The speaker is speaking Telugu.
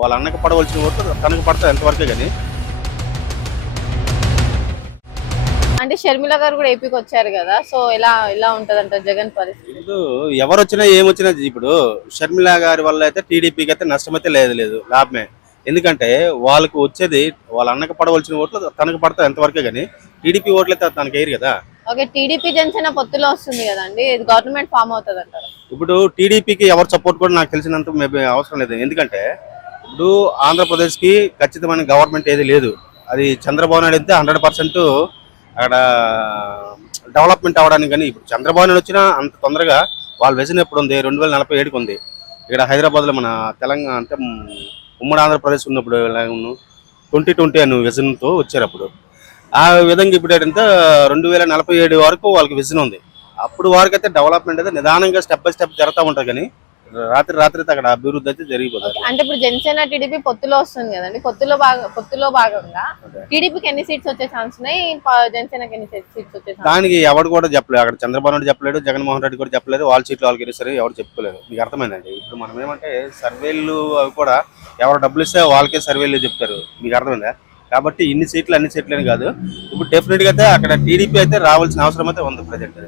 వాళ్ళ అన్నకి పడవలసిన ఓట్లు తనకు పడతాయి ఎంతవరకే కానీ. అంటే షర్మిల గారు కూడా ఏపీకి వచ్చారు కదా, సో ఎలా ఎలా ఉంటదంట జగన్ పరిస్థితి? ఇప్పుడు ఎవరు వచ్చినా ఏమొచ్చినా ఇప్పుడు షర్మిల గారి వల్ల అయితే టీడీపీకి అయితే నష్టమైతే లేదు లాభమే. ఎందుకంటే వాళ్ళకు వచ్చేది వాళ్ళ అన్నకి పడవలసిన ఓట్లు తనకు పడతాయి ఎంతవరకే కానీ, టీడీపీ ఓట్లు అయితే తనకి వేయరు కదా. ఓకే, టీడీపీ జనసేన పొత్తులో వస్తుంది కదండి, ఇది గవర్నమెంట్ ఫామ్ అవుతుంది అంటారు. ఇప్పుడు టీడీపీకి ఎవరు సపోర్ట్ కూడా నాకు తెలిసినంత మేబీ అవసరం లేదు. ఎందుకంటే ఇప్పుడు ఆంధ్రప్రదేశ్కి ఖచ్చితమైన గవర్నమెంట్ ఏది లేదు. అది చంద్రబాబు నాయుడు అయితే 100% అక్కడ డెవలప్మెంట్ అవ్వడానికి. కానీ ఇప్పుడు చంద్రబాబు నాయుడు వచ్చినా అంత తొందరగా వాళ్ళ విజన్ ఎప్పుడు ఉంది, 2047కి ఉంది. ఇక్కడ హైదరాబాద్లో మన తెలంగాణ అంటే ఉమ్మడి ఆంధ్రప్రదేశ్ ఉన్నప్పుడు 2020 అనే విజన్తో వచ్చారు. అప్పుడు ఆ విధంగా ఇప్పుడు ఏంటంటే 2047 వరకు వాళ్ళకి విజన్ ఉంది. అప్పుడు వరకు అయితే డెవలప్మెంట్ అయితే నిదానంగా స్టెప్ బై స్టెప్ జరుగుతూ ఉంటుంది. కానీ రాత్రి అక్కడ అభివృద్ధి అయితే జరిగిపోతుంది. అంటే ఇప్పుడు జనసేన టీడీపీ పొత్తులో వస్తుంది కదండి, పొత్తులో భాగంగా టీడీపీకి ఎన్ని సీట్స్ వచ్చే ఛాన్స్ ఉన్నాయి, జనసేనకి ఎన్ని సీట్స్ వచ్చే ఛాన్స్? దానికి ఎవరు కూడా చెప్పలేదు. అక్కడ చంద్రబాబు నాయుడు చెప్పలేడు, జగన్మోహన్ రెడ్డి కూడా చెప్పలేదు. వాళ్ళ సీట్లు వాళ్ళకి సరే ఎవరు చెప్పుకోలేదు. మీకు అర్థమైందండి. ఇప్పుడు మనం ఏమంటే సర్వేలు అవి కూడా ఎవరు డబ్బులు ఇస్తే వాళ్ళకే సర్వేలు చెప్తారు. మీకు అర్థమైందా? కాబట్టి అన్ని సీట్లు అని కాదు. ఇప్పుడు డెఫినెట్ గా అయితే అక్కడ టీడీపీ అయితే రావాల్సిన అవసరం అయితే ఉంది ప్రజెంట్.